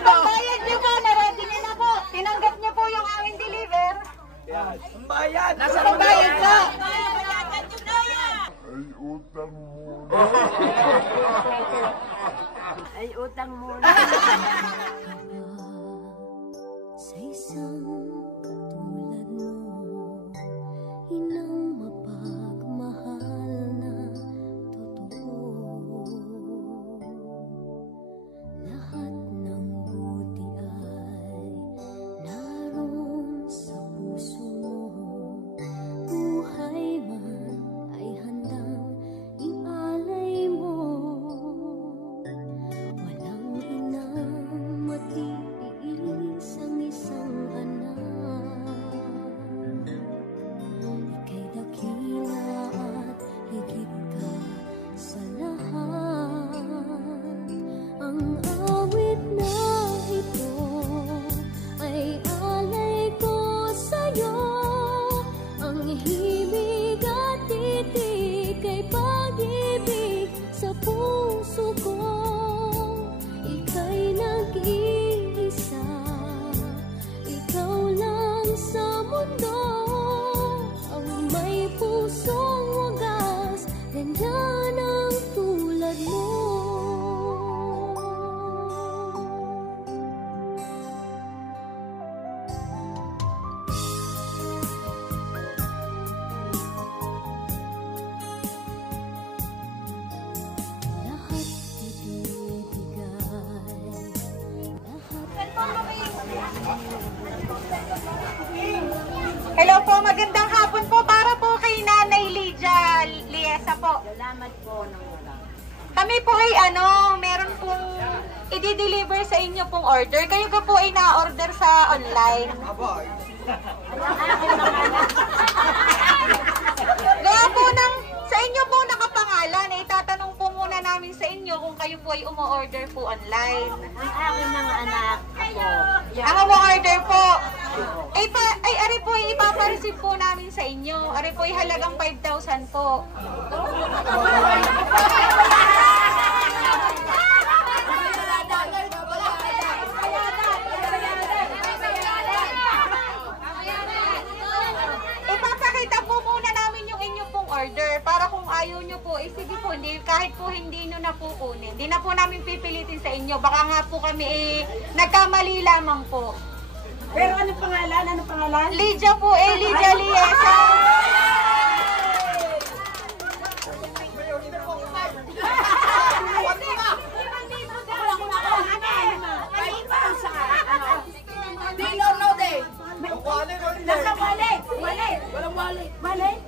Bayad niyo po, naready niyo na po. Tinanggap niyo po yung aming deliver. Ang bayad! Nasa bayad po. Ay, utang muna. Sa isang katulad mo, inang mapagmahal na totoo. Lahat ng buti ay naroon sa puso mo. Buhay man ay handang ialay mo. Walang inang matiis ang isang anak. Ika'y dakila at higit ka sa lahat. Ang awit na ito ay alay ko sa'yo. Ang himig at titik ay pag-ibig sa puso ko. Ika'y nag-iisa, ikaw lang sa mundo. Ang may pusong wagas, ganyan ang tulad mo. Lahat ibibigay, Hello po, magandang hapon po. Para po kay Nanay Lydia Liesa po. Salamat po ng wala. Kami po ay meron pong i-deliver sa inyo pong order. Kayo ka po ay na-order sa online. Kaya po sa inyo po nakapangalan, itatanong po muna namin sa inyo kung kayo po ay umu-order po online. Ang akin mga anak ako. Ang umu-order po, ay ari po ay ipapareceive po namin sa inyo. Ari po ay halagang 5,000 po. Ipapakita po muna namin yung inyo pong order para kung ayaw nyo po, sige po, kahit po hindi nyo na po kunin. Hindi na po namin pipilitin sa inyo. Baka nga po kami nagkamali lamang po. Pero anong pangalan? Anong pangalan? Lydia po Lydia Liesa. Nasa wallet! Wallet! Walang wallet! Wallet?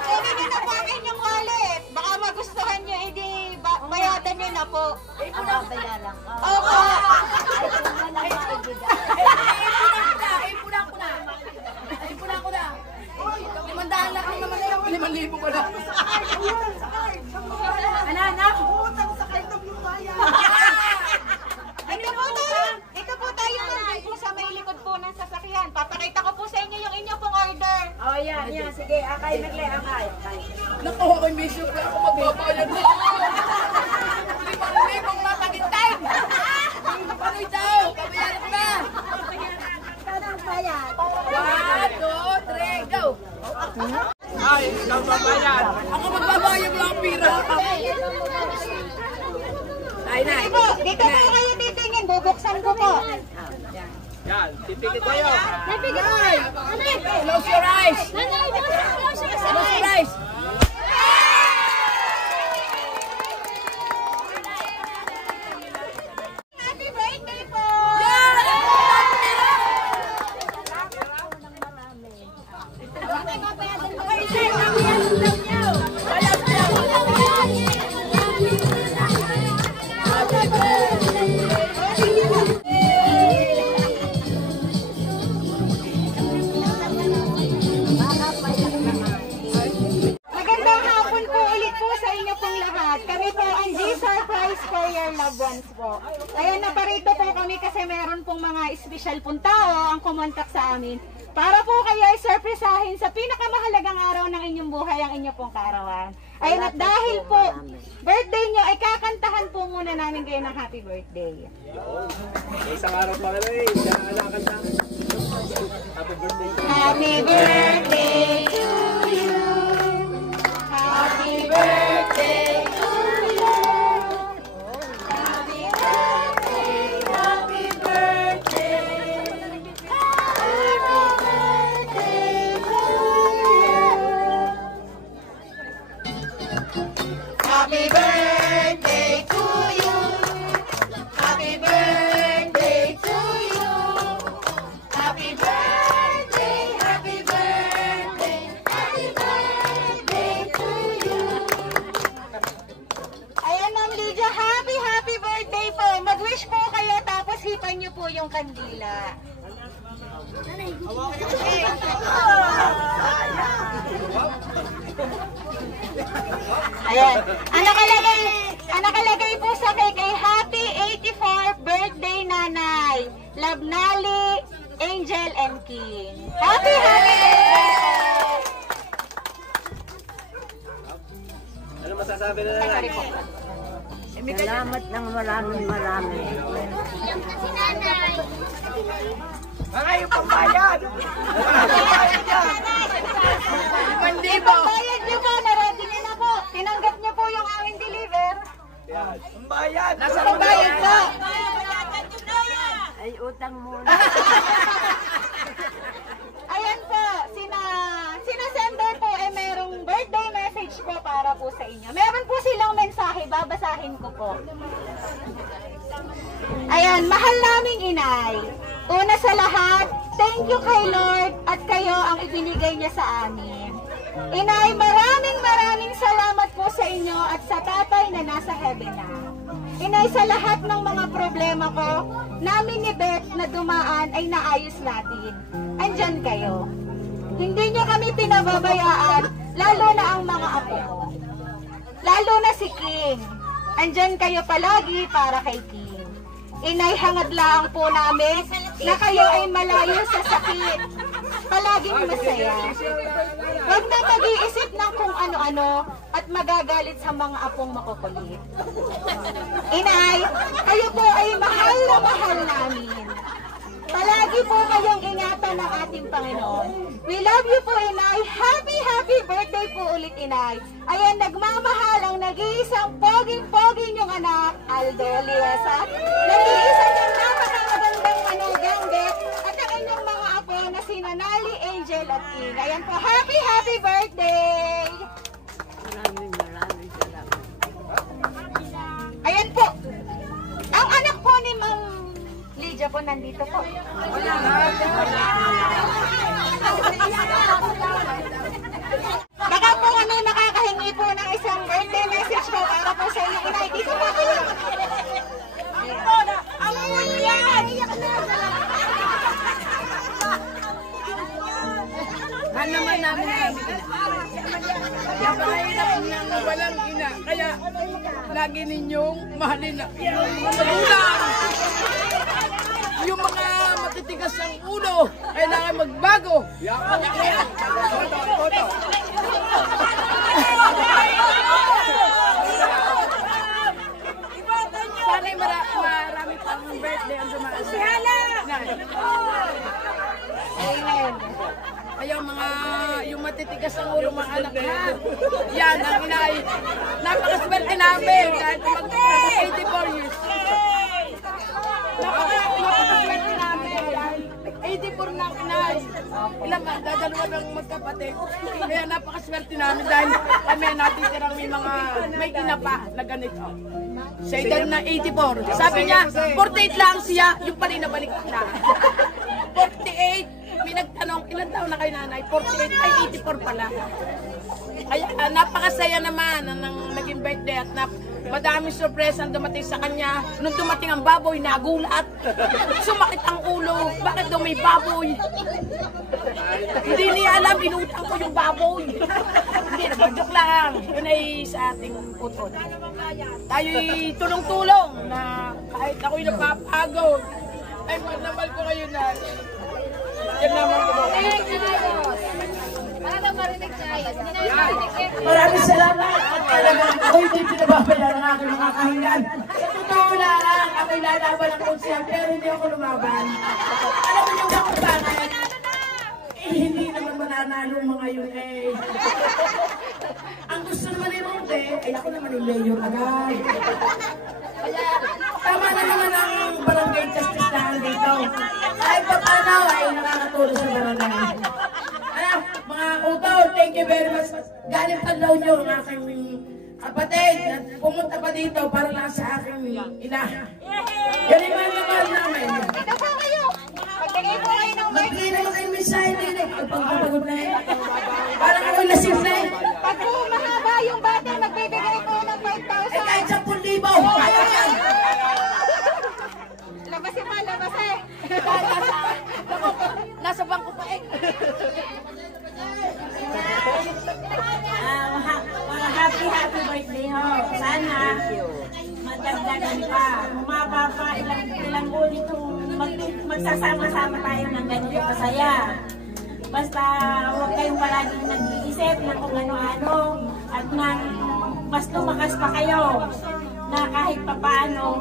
Kunin na po ang inyong wallet. Baka magustuhan nyo, edi bayadan nyo na po. Bayaran ka. Opo. Ay, kung walang maibigay. Ipunan ko na. 500 lang naman yun. 5,000 pa na. Anak! Ito po tayo nandun po sa may likod po ng sasakyan. Papakita ko po sa inyo yung inyo pong order. Oh, yan. Sige, akay, Merle, akay. Nakuha ko yung mission ko ako magbabayad na. 5,000 mapagintay. Panoy daw, pabayaran ko na. Sana ang bayad. 1, 2, 3, go. Ay, ikaw babayad. Ako magbabayad lang ang pira. Ay, na. Dito po kayo titingin. Bubuksan ko po. Yan, titigil tayo. Napigil mo! Close your eyes. Nanay, close your Close your eyes. Happy birthday po! Baka pa espesyal pong tao ang kumontak sa amin para po kayo ay surpresahin sa pinakamahalagang araw ng inyong buhay, ang inyong pong kaarawan. Ayun, at dahil po birthday nyo, ay kakantahan po muna namin kayo ng happy birthday. May isang araw pa rin eh. Siya alakan na. Happy birthday. Happy birthday to you. Happy birthday to you. Happy birthday, happy birthday. Happy birthday to you. Happy birthday to you. Happy birthday, happy birthday, happy birthday to you. Ayan, Ma'am Lydia, happy birthday po. Mag-wish po kayo tapos hipan niyo po yung kandila. Ayan. Ang nakalagay po sa kay happy 84th birthday nanay. Love Nali, Angel and King. Happy birthday! Ano masasabi na nanay? Salamat ng maraming. Mga yung pambayad! Ipagbayad niyo po, na-ready niyo na po. Tinanggap niyo po yung aming deliver. Yan. Pambayad! Nasa Pagbayad po. Ay, utang muna. Ayan po, sina-sender po merong birthday message po para po sa inyo. Meron po silang mensahe, babasahin ko po. Ayan, mahal naming inay. Una sa lahat, thank you kay Lord at kayo ang ibinigay niya sa amin. Inay, maraming salamat po sa inyo at sa tatay na nasa heaven na. Inay, sa lahat ng mga problema ko, namin ni Beth na dumaan ay naayos natin. Andyan kayo. Hindi niyo kami pinababayaan, lalo na ang mga apo ko. Lalo na si King. Andyan kayo palagi para kay King. Inay, hangad lang po namin na kayo ay malayo sa sakit. Palaging masaya. Huwag na mag-iisip ng kung ano-ano at magagalit sa mga apong makukulit. Inay, kayo po ay mahal na mahal namin. Palagi po kayong ingatan ng ating Panginoon. We love you po, Inay. Happy birthday po ulit, Inay. Ayan, nagmamahal ang nag-iisang poging-poging yung anak, Aldo Liesa. Nag-iisa niyang napakagandang manugang, Beth, at ang inyong mga apo na sina Nali, Angel at King. Ayan po, happy birthday! Maraming salamat. Ayan po, ang anak po ni Ma'am Lydia po nandito po. Baka po kami makakahingi po ng isang birthday message po para po sa inyo. Inay, dito po kayo. Ang yan! Mahal naman namin kami. Kaya mahirap nang walang ina. Kaya lagi ninyong mahalin na magulang. Yung mga matitigas ng ulo, kailangan magbago. Sana'y marami pang birthday ang dumaan. Amen. Kaya yung matitigas ng ulo mga anak na. Yan, ang inay. Napakaswerte namin dahil mag-84 years. Napakaswerte namin dahil 84 na ang inay. Ilang ka, dadalawa ng magkapatid. Kaya napakaswerte namin dahil kami natitirang may ginapa na ganito. Sa edad na 84. Sabi niya, 48 lang siya, yung pala nabalik na. 48. May nagtanong, ilan taon na kayo nanay? 48, ay 84 pala. Kaya napakasaya naman ng naging birthday at madaming sorpresa ang dumating sa kanya. Nung dumating ang baboy, nagulat. Sumakit ang ulo. Bakit daw may baboy? Hindi niya alam, inutang ko yung baboy. Hindi, joke lang. Yun ay sa ating utod. Tayo'y tulong-tulong na kahit ako'y napapagod, Ay, mahal ko kayo na. Yan naman ko ba? Maraming salamat at talagang ako'y hindi pinababala ng aking mga kahingan. Sa totoo lang, ako'y lalaban ng konsyal pero hindi ako lumaban. Alam mo yung bakit bakit? Hindi naman mananalo mga yun eh. Ang gusto naman ni Monte, ay ako naman yung mayor agad. Kaya tama na naman ang barangay justice na dito. Kahit pa paano ay nakakatulong sa barangay. Mga utol, thank you very much. Galing tanlaw nyo ang aking kapatid na pumunta pa dito para lang sa aking ina. Galing naman namin. Ito po kayo. Magbigay po kayo ng Magbigay naman kayo mensahe din eh. Pagpapagod na eh. Parang ako'y lasing na eh. Pag po mahaba yung bata, magbibigay po ng 5,000. Eh kahit 10,000. Kaya yan. Labasin pa, labasin. Nasa bangko pa eh. Happy birthday ho. Sana madagdagan pa. Umaba pa ilang ulit kung magsasama-sama tayo ng ganito kasaya. Basta huwag kayong palaging nag-iisip ng kung ano-ano at nang mas lumakas pa kayo na kahit papaano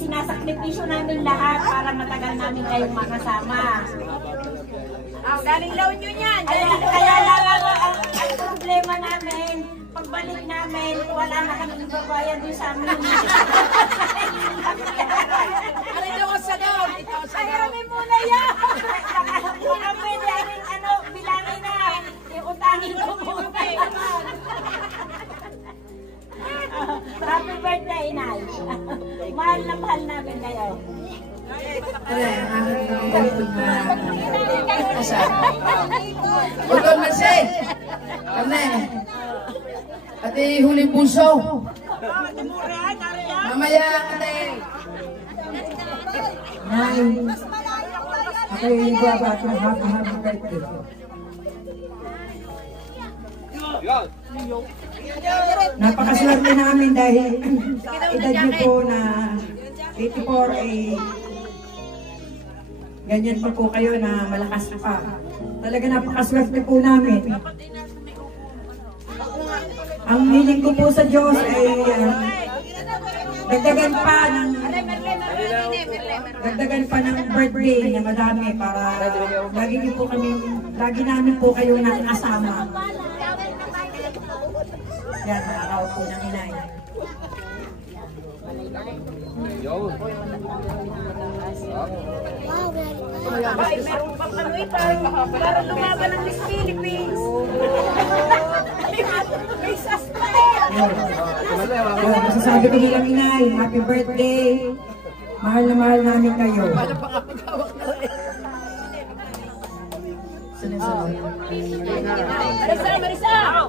sinasakripisyo namin lahat para matagal namin kayong makasama. Galing La Union yan. Kaya lang ang problema namin, pagbalik namin, wala na kami babayan doon sa amin. Ano ito ang sagot? Ayamin muna yan. Baka pwede bilangin na. Yung utangin ko muna. Happy birthday, Inay. Mahal na mahal namin kayo. Utol Manse. Kami. Ate huling puso. Mamaya ate. Nay, ako'y ibabot ng happy birthday. Yan. Napakaswerte namin dahil edad niyo po na 84 ay ganyan pa po kayo na malakas pa. Talaga napakaswerte po namin. Ang hiling ko po sa Diyos ay dagdagan pa ng birthday na madami para lagi namin po kayo nakakasama. Yan, araw po ng inay. Yun. Meron pang para lumaban ng Miss Philippines. May suspect. Masasabi ko nilang inay, happy birthday. Mahal na mahal namin kayo. Marisa!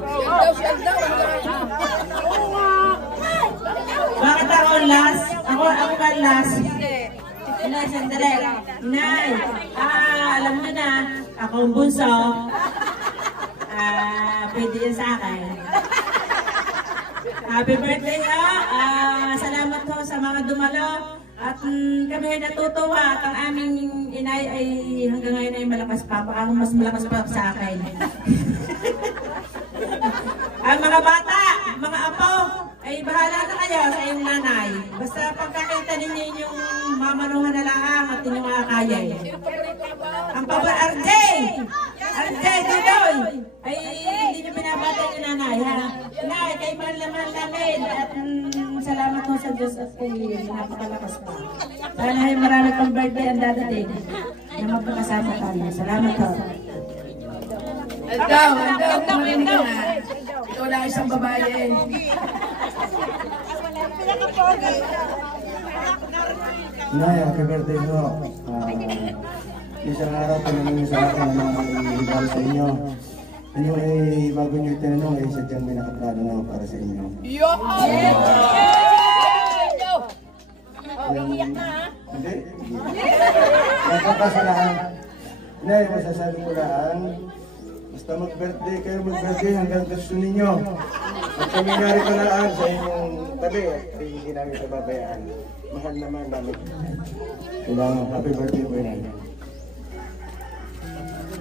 Bakit ako last? Ako ka last. Inay, sandali. Inay, alam mo na, ako ang bunso. Pwede yan sa akin. Happy birthday ha! Salamat ho sa mga dumalo. At kami ay natutuwa at ang aming inay ay hanggang ngayon ay malakas pa. Baka mas malakas pa sa akin. Ang mga bata, mga apo, ay bahala na kayo sa iyong nanay. Basta pagkakita ninyo yung mamanuhan na lang at inyong makakaya. Ang pabor, RJ! RJ, Dudoy! Ay hindi nyo binabata yung nanay, ha? Nay, kay mahal namin at salamat mo sa Diyos at kay napakalakas pa. Sana ay marami pang birthday ang dadating na magpakasama tayo. Salamat po. Andaw, marinig ko na. Ikaw lang isang babae. Nay, happy birthday po. Isang araw po namin sa akin na mag-ibigay sa inyo. Ano ay bago nyo tinanong ay sadyang may nakaplano na ako para sa inyo. Hindi. Nagpapasalahan. Nay, masasabi ko lang, basta mag-birthday kayo, mag-birthday hanggang gusto ninyo. Sa nangyari ko na sa inyong tabi, ay hindi namin pababayaan. Mahal naman namin. Kailangan happy birthday po yun.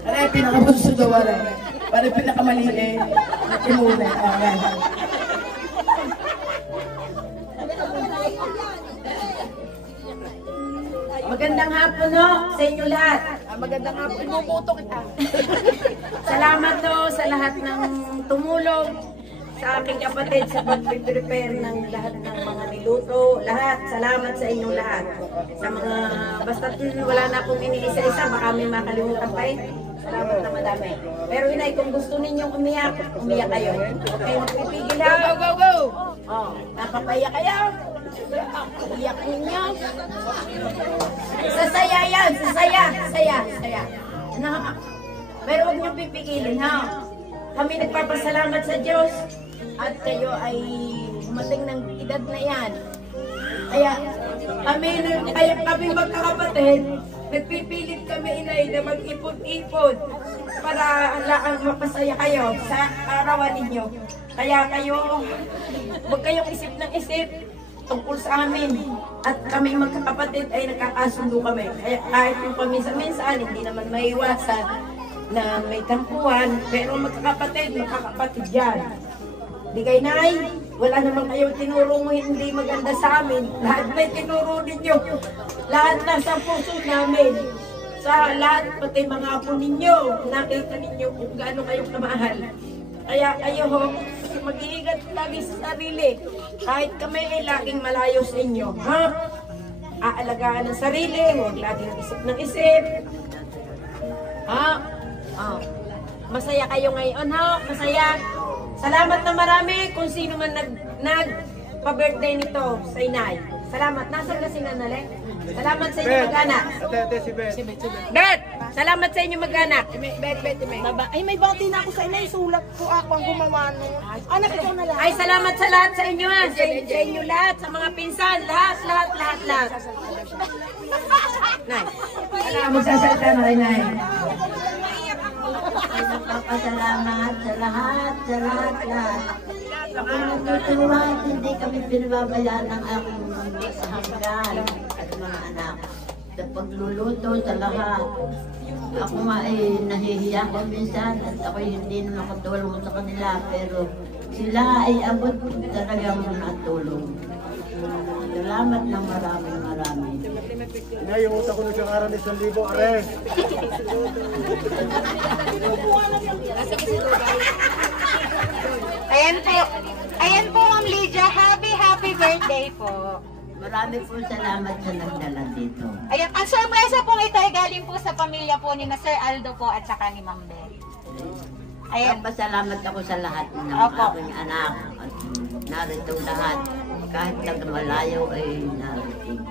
Ano yung pinakabuso daw wala? Para yung pinakamaliit. Imuna. Ayan. Magandang hapon no sa inyo lahat. Magandang hapon. Ibubuto kita. Salamat no sa lahat ng tumulong sa aking kapatid sa pag-prepare ng lahat ng mga niluto. Lahat, salamat sa inyong lahat. Sa mga, basta wala na akong iniisa-isa, baka may makalimutan pa eh. Salamat na madami. Pero inay, kung gusto ninyong umiyak, umiyak kayo. Huwag kayong magpipigil ha. Go, go, go! Oh, napapaiyak kayo. Iyak ninyo. Sasaya yan, sasaya, saya. Pero huwag niyong pipigilin ha. Kami nagpapasalamat sa Diyos at kayo ay dumating ng edad na yan. Kaya kami magkakapatid, nagpipilit kami inay na mag-ipon-ipon para ang mapasaya kayo sa arawan ninyo. Kaya kayo, huwag kayong isip ng isip tungkol sa amin. At kami magkakapatid ay nagkakasundo kami. Kaya kahit yung paminsan-minsan, hindi naman maiwasan na may tampuhan, pero magkakapatid yan. Di kay Nay, wala naman kayong tinuro mo hindi maganda sa amin. Lahat may tinuro ninyo. Lahat nasa puso namin. Sa lahat, pati mga apo ninyo, nakita ninyo kung gaano kayong kamahal. Kaya kayo ho, mag-iingat lagi sa sarili. Kahit kami ay laging malayo sa inyo. Ha? Aalagaan ang sarili, huwag laging isip ng isip. Ha? Oh. Masaya kayo ngayon ha? Masaya. Salamat na marami kung sino man nagpa-birthday nito sa inay. Salamat. Nasaan na si Nanale? Salamat sa inyo mag-anak. Bet! Salamat sa inyo mag-anak. Ay, may bati na ako sa inay. Sulat ko ako ang gumawa nun. Anak, ikaw na lang. Ay, salamat sa lahat sa inyo ha. Sa inyo lahat, sa mga pinsan. Lahat. Nay. Ano magsasalita na kay Nay? Nagpapasalamat sa lahat. Ako natutuwa, hindi kami pinababayaan ng aking hanggan at mga anak. Sa pagluluto sa lahat. Ako nga ay nahihiya ko minsan at ako hindi na nakatulong sa kanila, pero sila ay abot talagang natulong. Salamat ng maraming. Ngayon, yung utak ko na siyang araw ni 1,000, are. Ayan po Ma'am Lydia, happy birthday po. Marami po salamat sa nagdala dito. Ayan, ang sorpresa po ito ay galing po sa pamilya po ni na Sir Aldo po at saka ni Ma'am Bel. Ayan. Pasalamat ako sa lahat ng aking anak at narito lahat. Kahit nagmalayo ay nariting.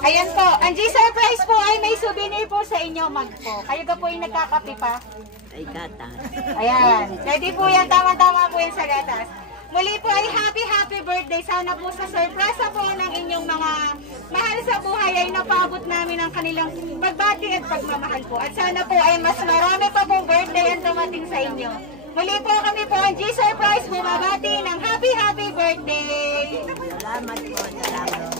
Ayan po, ang G-Surprise po ay may souvenir po sa inyo, Mag po. Kayo ka po yung nagkakape pa. Ay gatas. Ayan, ready po yan, tama-tama po yan sa gatas. Muli po ay happy birthday. Sana po sa sorpresa po ng inyong mga mahal sa buhay ay napabot namin ang kanilang pagbati at pagmamahal po. At sana po ay mas marami pa pong birthday ang dumating sa inyo. Muli po kami po ang G-Surprise bumabati ng happy birthday. Salamat po, salamat.